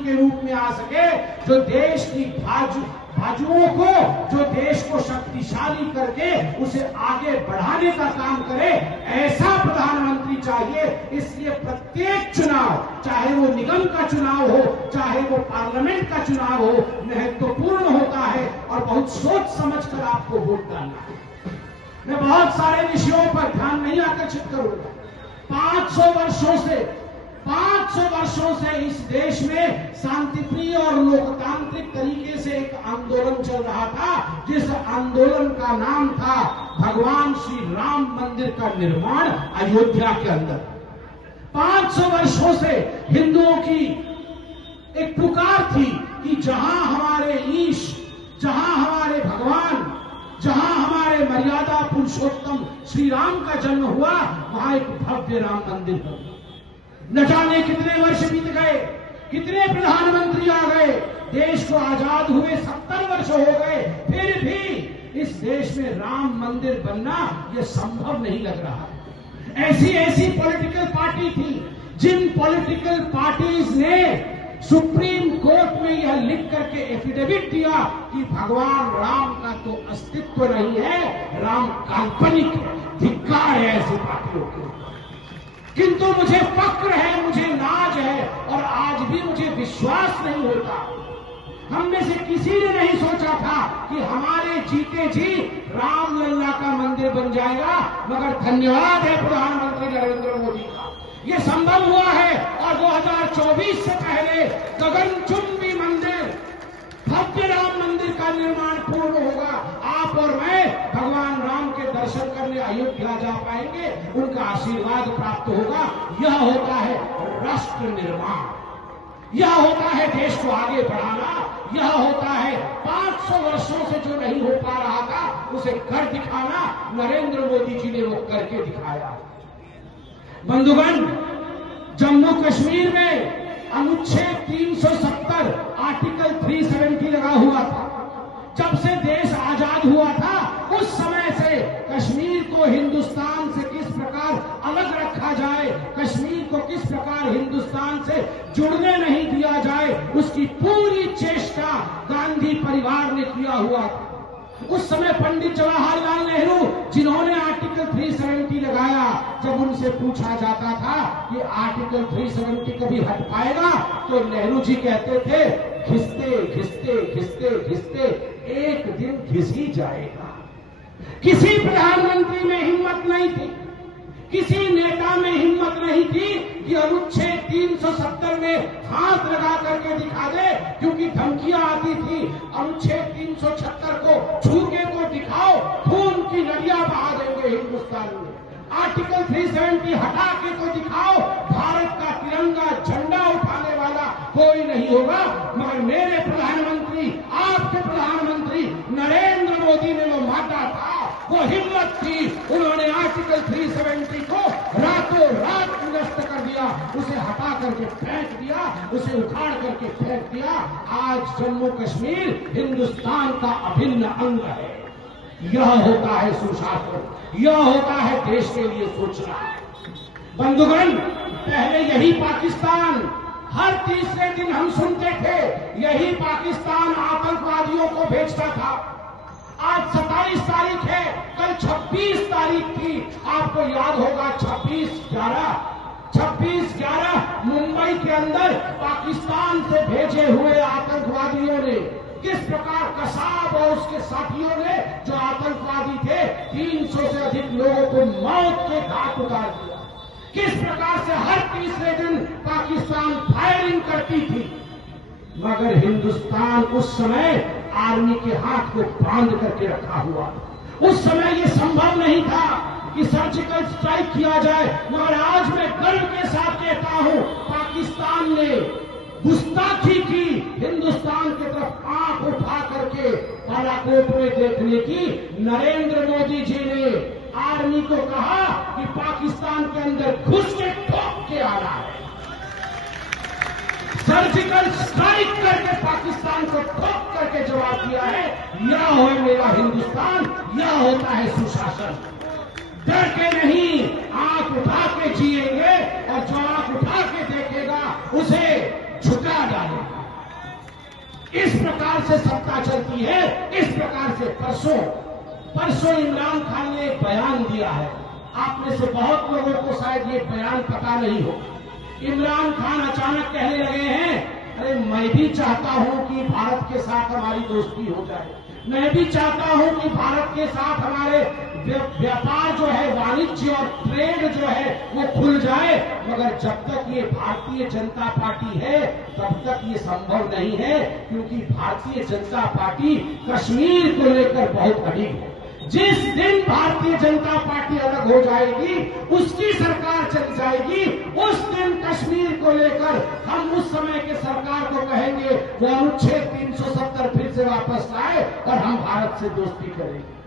के रूप में आ सके, जो देश की बाजुओं को, जो देश को शक्तिशाली करके उसे आगे बढ़ाने का काम करे, ऐसा प्रधानमंत्री चाहिए। इसलिए प्रत्येक चुनाव, चाहे वो निगम का चुनाव हो, चाहे वो पार्लियामेंट का चुनाव हो, महत्वपूर्ण होता है और बहुत सोच समझकर आपको वोट डालना है। मैं बहुत सारे विषयों पर ध्यान नहीं आकर्षित करूंगा। 500 वर्षों से इस देश में शांतिप्रिय और लोकतांत्रिक तरीके से एक आंदोलन चल रहा था, जिस आंदोलन का नाम था भगवान श्री राम मंदिर का निर्माण अयोध्या के अंदर। 500 वर्षों से हिंदुओं की एक पुकार थी कि जहां हमारे ईश, जहां हमारे भगवान, जहां हमारे मर्यादा पुरुषोत्तम श्री राम का जन्म हुआ, वहां एक भव्य राम मंदिर बना। न जाने कितने वर्ष बीत गए, कितने प्रधानमंत्री आ गए, देश को आजाद हुए 70 वर्ष हो गए, फिर भी इस देश में राम मंदिर बनना यह संभव नहीं लग रहा। ऐसी पॉलिटिकल पार्टी थी, जिन पॉलिटिकल पार्टीज ने सुप्रीम कोर्ट में यह लिख करके एफिडेविट दिया कि भगवान राम का तो अस्तित्व नहीं है, राम काल्पनिक है। धिक्कार है ऐसी पार्टियों के। किंतु मुझे फक्र है, मुझे नाज है और आज भी मुझे विश्वास नहीं होता। हम में से किसी ने नहीं सोचा था कि हमारे जीते जी रामलला का मंदिर बन जाएगा, मगर धन्यवाद है प्रधानमंत्री नरेंद्र मोदी का, ये संभव हुआ है। और 2024 से पहले गगनचुंबी मंदिर, भव्य राम मंदिर का निर्माण पूर्ण होगा। आप और मैं भगवान राम के दर्शन करने अयोध्या जा पाएंगे, उनका आशीर्वाद प्राप्त होगा। यह होता है राष्ट्र निर्माण, यह होता है देश को आगे बढ़ाना, यह होता है 500 वर्षों से जो नहीं हो पा रहा था उसे कर दिखाना। नरेंद्र मोदी जी ने वो करके दिखाया। बंधुगण, जम्मू कश्मीर में अनुच्छेद 370 आर्टिकल 370 लगा हुआ था। जब से देश आजाद हुआ था उस समय से कश्मीर को हिंदुस्तान से किस प्रकार अलग रखा जाए, कश्मीर को किस प्रकार हिंदुस्तान से जुड़ने नहीं दिया जाए, उसकी पूरी चेष्टा गांधी परिवार ने किया हुआ था। उस समय पंडित जवाहरलाल नेहरू, जिन्होंने आर्टिकल 370 लगाया, जब उनसे पूछा जाता था कि आर्टिकल 370 कभी हट पाएगा, तो नेहरू जी कहते थे घिसते घिसते घिसते घिसते एक दिन घिस ही जाएगा। किसी प्रधानमंत्री में हिम्मत नहीं थी, किसी नेता में हिम्मत नहीं थी कि अनुच्छेद 370 में हाथ लगा करके दिखा दे, क्योंकि धमकियां आती थी अनुच्छेद 376 को छूने को दिखाओ, खून की नदियां बहा देंगे हिंदुस्तान में। आर्टिकल 370 हटा के तो दिखाओ, भारत का तिरंगा झंडा उठाने वाला कोई नहीं होगा। मगर मेरे प्रधानमंत्री, आपके प्रधानमंत्री नरेंद्र मोदी ने वो मादा था, वो हिम्मत थी, उन्होंने आर्टिकल 370 को रातों रात नष्ट कर दिया, उसे हटा करके फेंक दिया, उसे उखाड़ करके फेंक दिया। आज जम्मू कश्मीर हिंदुस्तान का अभिन्न अंग है। यह होता है सुशासन, यह होता है देश के लिए सोचना। बंधुगण, पहले यही पाकिस्तान, हर तीसरे दिन हम सुनते थे यही पाकिस्तान आतंकवादियों को भेजता था। आज 27 तारीख है, कल 26 तारीख थी। आपको याद होगा 26/11 मुंबई के अंदर पाकिस्तान से भेजे हुए आतंकवादियों ने किस प्रकार कसाब और उसके साथियों ने, जो आतंकवादी थे, 300 से अधिक लोगों को मौत के घाट उतार दिया। किस प्रकार से हर तीसरे दिन पाकिस्तान फायरिंग करती थी, मगर हिंदुस्तान उस समय आर्मी के हाथ को बांध करके रखा हुआ। उस समय यह संभव नहीं था कि सर्जिकल स्ट्राइक किया जाए, मगर आज मैं गर्व के साथ कहता हूं, पाकिस्तान ने गुस्ताखी की, हिंदुस्तान की तरफ आंख उठा करके बालाकोट में देखने की। नरेंद्र मोदी जी ने आर्मी को कहा कि पाकिस्तान के अंदर घुस के ठोक के आ रहा है, सर्जिकल स्ट्राइक करके पाकिस्तान को ठोक करके जवाब दिया है। यह है मेरा हिंदुस्तान, यह होता है सुशासन। डर के नहीं, आंख उठा के जिएंगे, और जो आंख उठा के देखेगा उसे झुका डालेगा। इस प्रकार से सत्ता चलती है। इस प्रकार से परसों इमरान खान ने एक बयान दिया है। आप में से बहुत लोगों को शायद ये बयान पता नहीं हो। इमरान खान अचानक कहने लगे हैं, अरे मैं भी चाहता हूं कि भारत के साथ हमारी दोस्ती हो जाए, मैं भी चाहता हूं कि भारत के साथ हमारे व्यापार जो है, वाणिज्य और ट्रेड जो है वो खुल जाए, मगर जब तक ये भारतीय जनता पार्टी है तब तक ये संभव नहीं है, क्योंकि भारतीय जनता पार्टी कश्मीर को लेकर बहुत अड़िग है। जिस दिन भारतीय जनता पार्टी अलग हो जाएगी, उसकी सरकार चल जाएगी, उस दिन कश्मीर को लेकर हम उस समय के सरकार को कहेंगे वो अनुच्छेद 370 फिर से वापस लाए और हम भारत से दोस्ती करेंगे।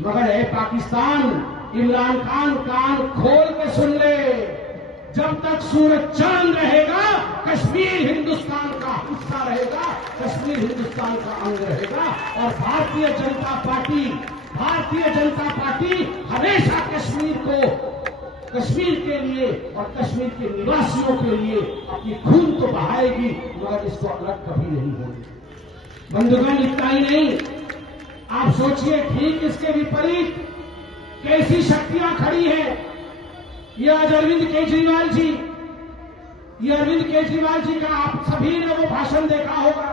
मगर है पाकिस्तान, इमरान खान कान खोल के सुन ले, जब तक सूरज चांद रहेगा कश्मीर हिंदुस्तान का हिस्सा रहेगा, कश्मीर हिंदुस्तान का अंग रहेगा। और भारतीय जनता पार्टी हमेशा कश्मीर के लिए और कश्मीर के निवासियों के लिए अपनी खून तो बहाएगी, मगर इसको अलग कभी नहीं होगी। बंधुगण, इतना ही नहीं, आप सोचिए ठीक इसके विपरीत कैसी शक्तियां खड़ी हैं। ये अरविंद केजरीवाल जी का आप सभी ने वो भाषण देखा होगा।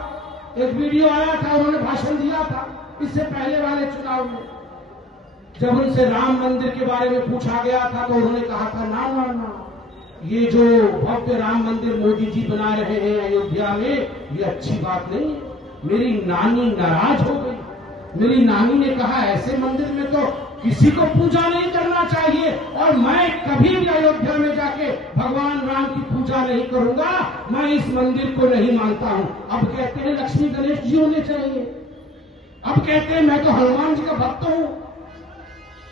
एक वीडियो आया था, उन्होंने भाषण दिया था इससे पहले वाले चुनाव में। जब उनसे राम मंदिर के बारे में पूछा गया था तो उन्होंने कहा था ना, ये जो भव्य राम मंदिर मोदी जी बना रहे हैं अयोध्या में, ये अच्छी बात नहीं है। मेरी नानी नाराज हो गई। मेरी नानी ने कहा ऐसे मंदिर में तो किसी को पूजा नहीं करना चाहिए, और मैं कभी भी अयोध्या में जाके भगवान राम की पूजा नहीं करूंगा, मैं इस मंदिर को नहीं मानता हूं। अब कहते हैं लक्ष्मी गणेश जी होने चाहिए, अब कहते हैं मैं तो हनुमान जी का भक्त हूं।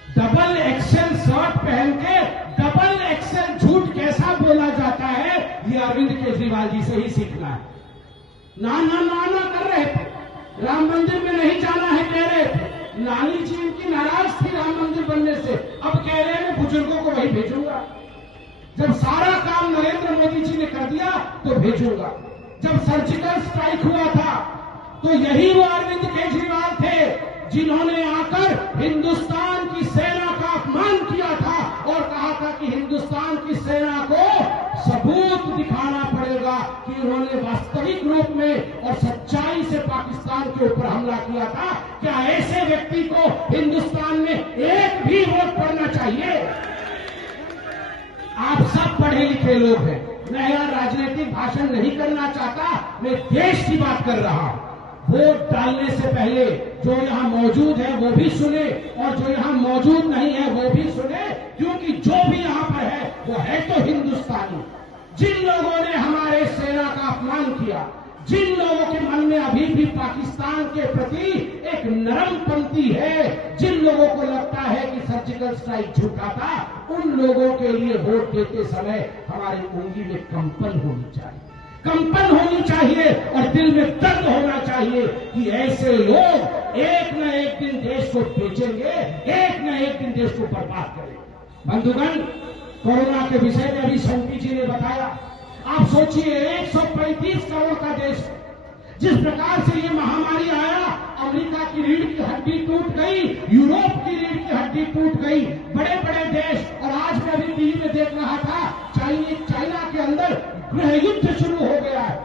डबल एक्सेल शर्ट पहन के डबल एक्सेल झूठ कैसा बोला जाता है, ये अरविंद केजरीवाल जी से ही सीखना है। ना कर रहे थे, राम मंदिर में नहीं जाना है कह रहे थे, नानी जी इनकी नाराज थी राम मंदिर बनने से, अब कह रहे हैं बुजुर्गों को वही भेजूंगा। जब सारा काम नरेंद्र मोदी जी ने कर दिया तो भेजूंगा। जब सर्जिकल स्ट्राइक हुआ था तो यही वो अरविंद केजरीवाल थे जिन्होंने आकर हिंदुस्तान की सेना का अपमान किया था और कहा था कि हिंदुस्तान की सेना को सबूत दिखाना पड़ेगा कि उन्होंने वास्तविक रूप में और सच्चाई से पाकिस्तान के ऊपर हमला किया था। क्या ऐसे व्यक्ति को हिंदुस्तान में एक भी वोट पड़ना चाहिए? आप सब पढ़े लिखे लोग हैं, मैं यहां राजनीतिक भाषण नहीं करना चाहता, मैं देश की बात कर रहा हूं। वोट डालने से पहले जो यहां मौजूद है वो भी सुने और जो यहां मौजूद नहीं है वो भी सुने, क्योंकि जो भी यहां पर है वो है तो हिंदुस्तानी। जिन लोगों ने हमारे सेना का अपमान किया, जिन लोगों के मन में अभी भी पाकिस्तान के प्रति एक नरमपंथी है, जिन लोगों को लगता है कि सर्जिकल स्ट्राइक झूठा था, उन लोगों के लिए वोट देते समय हमारी उंगली में कंपन होनी चाहिए और दिल में दर्द होना चाहिए कि ऐसे लोग एक न एक दिन देश को बेचेंगे, एक न एक दिन देश को बर्बाद करेंगे। बंधुगण, कोरोना के विषय में अभी शंकी जी ने बताया। आप सोचिए 135 करोड़ का देश, जिस प्रकार से ये महामारी आया, अमेरिका की रीढ़ की हड्डी टूट गई, यूरोप की रीढ़ की हड्डी टूट गई, बड़े बड़े देश। और आज मैं अभी टीवी में देख रहा था, चाइना के अंदर गृह युद्ध शुरू हो गया है,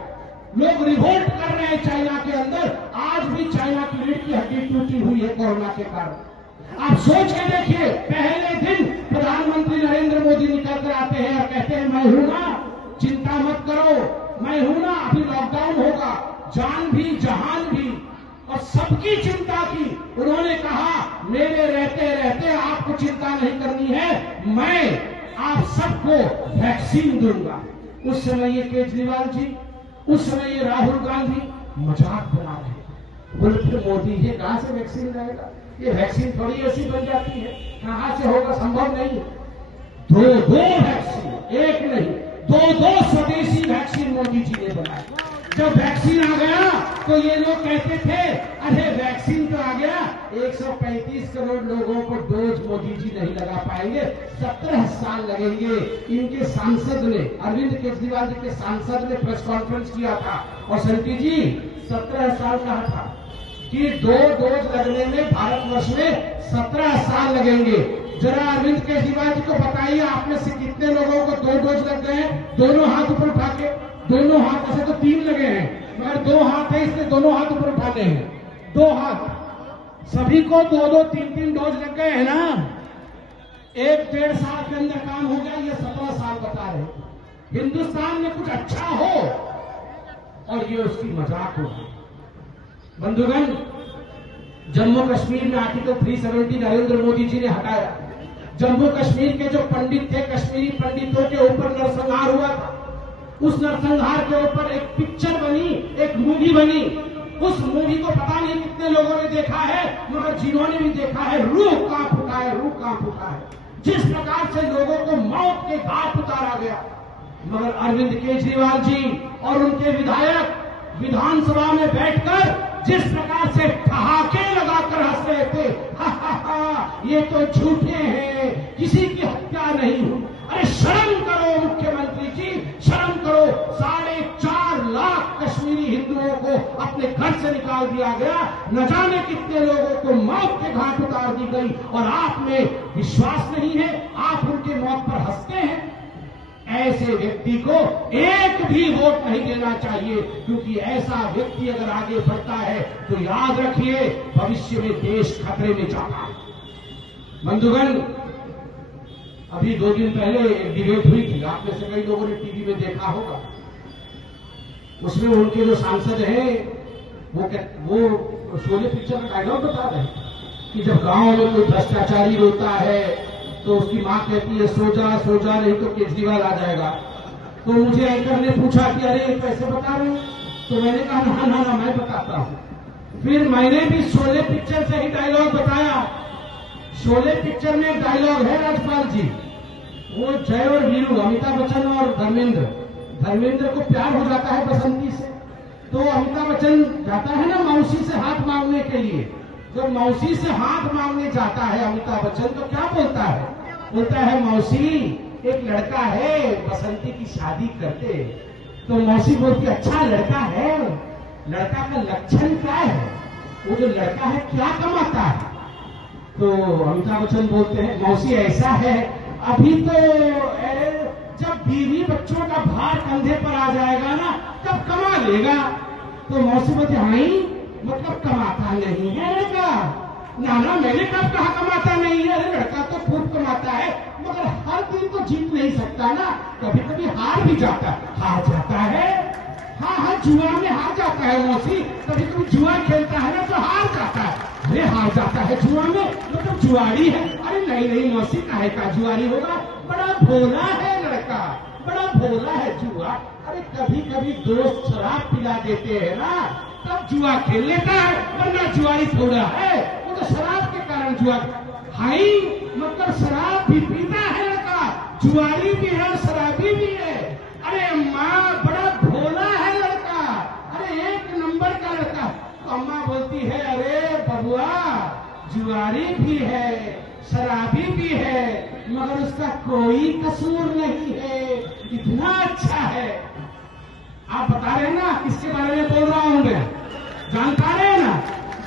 लोग रिवोल्ट कर रहे हैं चाइना के अंदर। आज भी चाइना की रीढ़ की हड्डी टूटी हुई है कोरोना के कारण। आप सोच के देखिए, पहले दिन प्रधानमंत्री नरेंद्र मोदी निकल कर आते हैं और कहते हैं मैं हूं ना, चिंता मत करो, मैं हूं ना, अभी लॉकडाउन होगा, जान भी जहान भी, और सबकी चिंता की। उन्होंने कहा मेरे रहते रहते आपको चिंता नहीं करनी है, मैं आप सबको वैक्सीन दूंगा। उस समय ये केजरीवाल जी, उस समय ये राहुल गांधी मजाक बना रहे, बोले फिर मोदी जी कहां से वैक्सीन लाएगा, ये वैक्सीन थोड़ी ऐसी बन जाती है, कहां से होगा, संभव नहीं। दो वैक्सीन, एक नहीं, दो स्वदेशी वैक्सीन मोदी जी ने बनाई। जब वैक्सीन आ गया तो ये लोग कहते थे अरे वैक्सीन तो आ गया, 135 करोड़ लोगों को डोज मोदी जी ने नहीं लगा पाएंगे, 17 साल लगेंगे। इनके सांसद ने, अरविंद केजरीवाल जी के सांसद ने प्रेस कॉन्फ्रेंस किया था और संटी जी 17 साल कहा था कि 2 डोज लगने में भारतवर्ष में 17 साल लगेंगे। जरा अरविंद केजरीवाल जी को बताइए, आप में से कितने लोगों को 2 डोज लग गए हैं? दोनों हाथ ऊपर उठा के, दोनों हाथ, ऐसे तो 3 लगे हैं मगर 2 हाथ है इसलिए दोनों हाथ ऊपर उठाते हैं। 2 हाथ, सभी को 2-2, 3-3 डोज लग गए हैं ना? 1-1.5 साल के अंदर काम हो गया, ये 17 साल बता रहे। हिंदुस्तान में कुछ अच्छा हो और ये उसकी मजाक हो। बंधुगण, जम्मू कश्मीर में आर्टिकल 370 नरेंद्र मोदी जी ने हटाया। जम्मू कश्मीर के जो पंडित थे, कश्मीरी पंडितों के ऊपर नरसंहार हुआ था। उस नरसंहार के ऊपर एक पिक्चर बनी, एक मूवी बनी। उस मूवी को पता नहीं कितने लोगों ने देखा है, मगर जिन्होंने भी देखा है रूह कांप उठा है, रूह कांप उठा है। जिस प्रकार से लोगों को मौत के घाट उतारा गया। मगर अरविंद केजरीवाल जी और उनके विधायक विधानसभा में बैठकर जिस प्रकार से ठहाके लगाकर हंस रहे थे, हा हा हा, ये तो झूठे हैं, किसी की हत्या नहीं हुई। अरे शर्म करो मुख्यमंत्री जी, शर्म करो। 4.5 लाख कश्मीरी हिंदुओं को अपने घर से निकाल दिया गया, न जाने कितने लोगों को मौत के घाट उतार दी गई, और आप में विश्वास नहीं है, आप उनके मौत पर हंसते हैं। ऐसे व्यक्ति को एक भी वोट नहीं देना चाहिए, क्योंकि ऐसा व्यक्ति अगर आगे बढ़ता है तो याद रखिए भविष्य में देश खतरे में जाता है। बंधुगण, अभी 2 दिन पहले एक डिबेट हुई थी, आप में से कई लोगों ने टीवी में देखा होगा। उसमें उनके जो सांसद हैं वो शोले पिक्चर का डायलॉग बता रहे हैं कि जब गांव में कोई भ्रष्टाचारी रोता है तो उसकी मां कहती है सो जा सो जा, नहीं तो केजरीवाल आ जाएगा। तो मुझे एंकर ने पूछा कि अरे कैसे बता रहे हो? तो मैंने कहा ना ना ना, मैं बताता हूं। फिर मैंने भी शोले पिक्चर से ही डायलॉग बताया। शोले पिक्चर में एक डायलॉग है राजपाल जी, वो जय और वीरू, अमिताभ बच्चन और धर्मेंद्र को प्यार हो जाता है बसंती से, तो अमिताभ बच्चन जाता है ना मौसी से हाथ मांगने के लिए। जब मौसी से हाथ मांगने जाता है अमिताभ बच्चन तो क्या बोलता है? बोलता है मौसी एक लड़का है, बसंती की शादी करते। तो मौसी बोलती अच्छा लड़का है, लड़का का लक्षण क्या है? वो जो लड़का है क्या कमाता है? तो अमिताभ बच्चन बोलते हैं मौसी ऐसा है, अभी तो जब बीवी बच्चों का भार कंधे पर आ जाएगा ना तब कमा लेगा। तो मौसी बोलती हाँ मतलब कमाता नहीं है लड़का? नाना मैंने कब कहा कमाता नहीं है, अरे लड़का तो खूब कमाता है, मगर हर दिन तो जीत नहीं सकता ना, कभी कभी हार भी जाता है। हाँ जुआ में हार जाता है मौसी, कभी कभी जुआ खेलता है ना तो हार जाता है। अरे हार जाता है जुआ में, मतलब जुआरी है? अरे नहीं मौसी, काहे का जुआरी होगा, बड़ा भोला है लड़का, बड़ा भोला है। जुआ, अरे कभी कभी दोस्त शराब पिला देते हैं ना तब जुआ खेल लेता है, वरना जुआरी थोड़ा है, वो तो शराब के कारण जुआ। हाई मतलब शराब भी पीता है लड़का, जुआरी भी है और शराबी भी है। अरे माँ बड़ा भोला है लड़का, अरे 1 नंबर का लड़का। तो अम्मा बोलती है अरे बबुआ जुआरी भी है, शराबी भी है, मगर उसका कोई कसूर नहीं है, इतना अच्छा है। आप बता रहे हैं ना किसके बारे में बोल रहा हूं मैं? जानता रहे ना,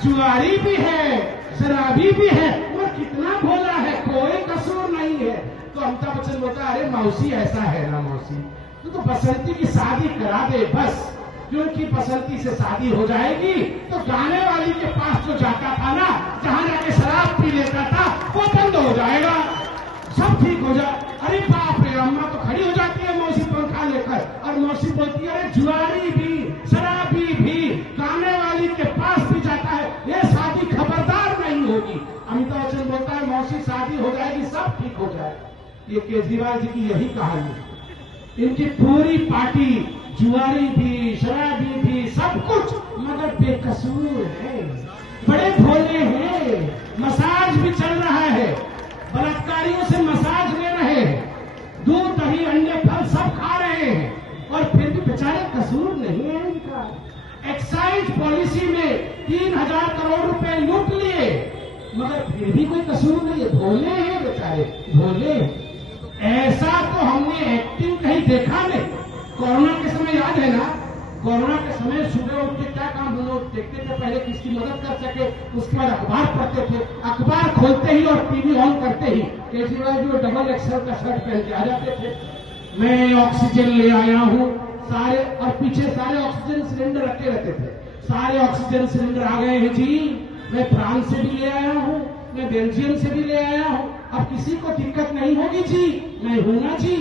जुआरी भी है, शराबी भी है, और कितना भोला है, कोई कसूर नहीं है। तो अमिताभ बच्चन बोलता है अरे मौसी ऐसा है ना मौसी, तो बसंती की शादी करा दे बस, क्योंकि बसंती से शादी हो जाएगी तो गाने वाली के पास जो जाता था ना, जहां जाके शराब पी लेता था, वो बंद हो जाएगा, सब ठीक हो जाए। अरे बाप रे, अम्मा तो खड़ी हो जाती है मौसी पंखा लेकर, और मौसी बोलती है अरे जुआरी भी शराबी भी गाने वाली के पास भी जाता है, ये शादी खबरदार नहीं होगी। अमिताभ बच्चन बोलता है मौसी शादी हो जाएगी, सब ठीक हो जाएगा। ये केजरीवाल जी की यही कहानी है। इनकी पूरी पार्टी जुआरी भी शराबी भी सब कुछ, मगर बेकसूर है, बड़े भोले हैं। मसाज भी चल रहा है, बलात्कारियों से मसाज ले रहे हैं, दूध दही अंडे फल सब खा रहे हैं, और फिर भी बेचारे कसूर नहीं है इनका। एक्साइज पॉलिसी में 3000 करोड़ रुपए लूट लिए, मगर फिर भी कोई कसूर नहीं है, भोले हैं बेचारे, भोले। ऐसा तो हमने एक्टिंग कहीं देखा नहीं। कोरोना के समय याद है ना, कोरोना के समय सुबह उठ के क्या काम हम लोग देखते थे, पहले किसकी मदद कर सके, उसके बाद अखबार पढ़ते थे। अखबार खोलते ही और टीवी ऑन करते ही केजरीवाल जी डबल एक्सल का शर्ट पहन के आ जाते थे, मैं ऑक्सीजन ले आया हूं सारे, और पीछे सारे ऑक्सीजन सिलेंडर रखे रहते थे। सारे ऑक्सीजन सिलेंडर आ गए हैं जी, मैं फ्रांस से भी ले आया हूं, मैं बेल्जियम से भी ले आया हूं, अब किसी को दिक्कत नहीं होगी जी, मैं हूं ना जी।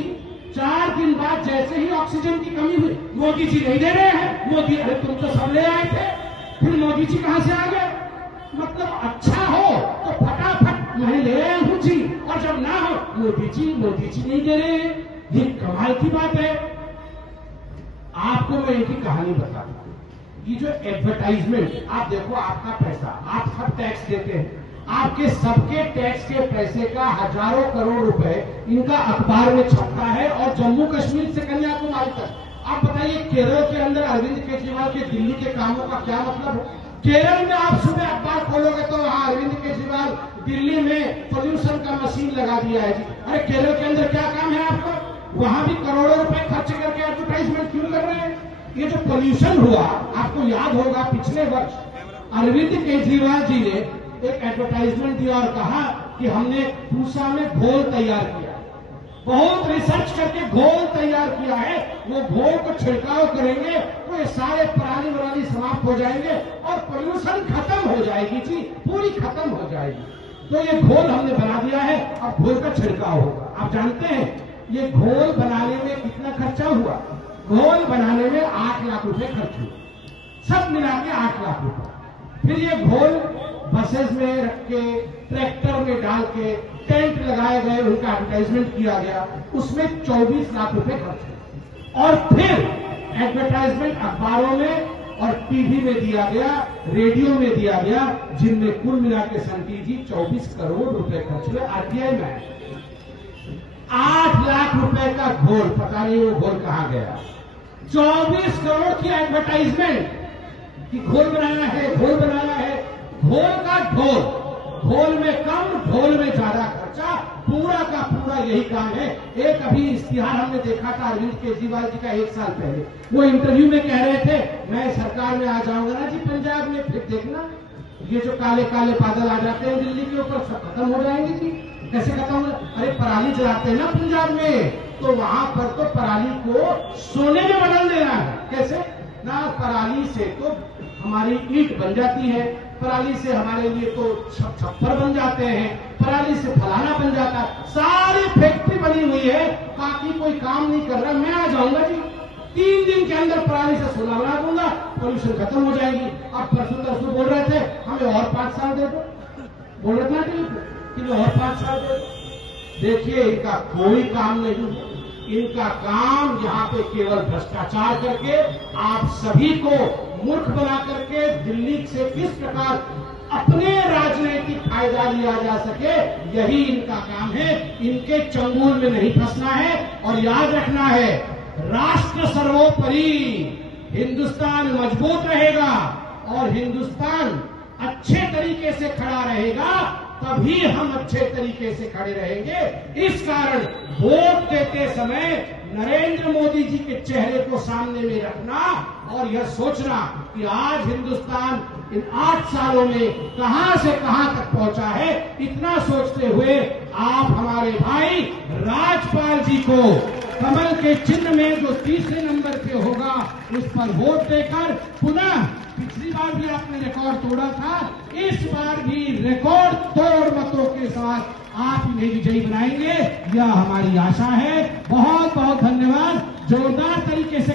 4 दिन बाद जैसे ही ऑक्सीजन की कमी हुई, मोदी जी नहीं दे रहे हैं। मोदी, अरे तुम तो सब ले आए थे, फिर मोदी जी कहां से आ गए? मतलब अच्छा हो तो फटाफट मैं ले आया हूं जी, और जब ना हो मोदी जी नहीं दे रहे हैं। ये कमाल की बात है। आपको मैं इनकी कहानी बताता हूं। ये जो एडवर्टाइजमेंट, आप देखो, आपका पैसा, आप सब टैक्स देते हैं, आपके सबके टैक्स के पैसे का हजारों करोड़ रुपए इनका अखबार में छपता है, और जम्मू कश्मीर से कन्याकुमारी तक। आप बताइए, केरल के अंदर अरविंद केजरीवाल के दिल्ली के कामों का क्या मतलब है? केरल में आप सुबह अखबार खोलोगे तो वहां अरविंद केजरीवाल दिल्ली में पोल्यूशन का मशीन लगा दिया है जी। अरे केरल के अंदर क्या काम है आपको? वहां भी करोड़ों रुपए खर्च करके एडवर्टाइजमेंट क्यों कर रहे हैं? ये जो पोल्यूशन हुआ, आपको याद होगा पिछले वर्ष अरविंद केजरीवाल जी ने एक एडवर्टाइजमेंट दिया और कहा कि हमने पूसा में घोल तैयार किया, बहुत रिसर्च करके घोल तैयार किया है, वो घोल को छिड़काव करेंगे तो ये सारे पराली वराली समाप्त हो जाएंगे और पोल्यूशन खत्म हो जाएगी जी, पूरी खत्म हो जाएगी। तो ये घोल हमने बना दिया है, अब घोल का छिड़काव होगा। आप जानते हैं ये घोल बनाने में कितना खर्चा हुआ? घोल बनाने में 8 लाख रुपए खर्च हुए, सब मिला के 8 लाख रुपए। फिर ये घोल बसेस में रख के, ट्रैक्टर में डाल के, टेंट लगाए गए, उनका एडवर्टाइजमेंट किया गया, उसमें 24 लाख रुपए खर्च हुए। और फिर एडवर्टाइजमेंट अखबारों में और टीवी में दिया गया, रेडियो में दिया गया, जिनमें कुल मिला के संटी जी 24 करोड़ रुपए खर्च हुए। आरटीआई में 8 लाख रुपए का घोल, पता नहीं वो घोल कहां गया। 24 करोड़ की एडवर्टाइजमेंट कि घोल बनाना है, घोल बनाना है, घोल का घोल, घोल में कम, घोल में ज्यादा खर्चा, पूरा का पूरा यही काम है। एक अभी इश्तिहार हमने देखा था अरविंद केजरीवाल जी का 1 साल पहले, वो इंटरव्यू में कह रहे थे मैं सरकार में आ जाऊंगा ना जी पंजाब में, फिर देखना ये जो काले काले बादल आ जाते हैं दिल्ली के ऊपर, सब खत्म हो जाएंगे जी। कैसे खत्म हो? अरे पराली जलाते हैं ना पंजाब में, तो वहां पर तो पराली को सोने में बदल देना है। कैसे ना? पराली से तो हमारी ईंट बन जाती है, पराली से हमारे लिए तो छप्पर बन जाते हैं, पराली से फलाना बन जाता है, सारी फैक्ट्री बनी हुई है, बाकी कोई काम नहीं कर रहा। मैं आ जाऊंगा जी, 3 दिन के अंदर पराली से सोना बना दूंगा, पोल्यूशन खत्म हो जाएगी। अब परसों तरसों बोल रहे थे हमें और 5 साल दे दो, बोल रहे थे ना कि और 5 साल दे दो। देखिए इनका कोई काम नहीं, इनका काम यहाँ पे केवल भ्रष्टाचार करके आप सभी को मूर्ख बना करके दिल्ली से किस प्रकार अपने राजनीतिक फायदा लिया जा सके, यही इनका काम है। इनके चंगुल में नहीं फंसना है, और याद रखना है राष्ट्र सर्वोपरि, हिंदुस्तान मजबूत रहेगा और हिंदुस्तान अच्छे तरीके से खड़ा रहेगा, तभी हम अच्छे तरीके से खड़े रहेंगे। इस कारण वोट देते समय नरेंद्र मोदी जी के चेहरे को सामने में रखना और यह सोचना कि आज हिंदुस्तान इन 8 सालों में कहां से कहां तक पहुंचा है, इतना सोचते हुए आप हमारे भाई राजपाल जी को कमल के चिन्ह में जो 3रे नंबर पे होगा उस पर वोट देकर पुनः, पिछली बार भी आपने रिकॉर्ड तोड़ा था, इस बार भी रिकॉर्ड तोड़ मतों के साथ आप इन्हें विजयी बनाएंगे, यह हमारी आशा है। बहुत बहुत धन्यवाद। जोरदार तरीके से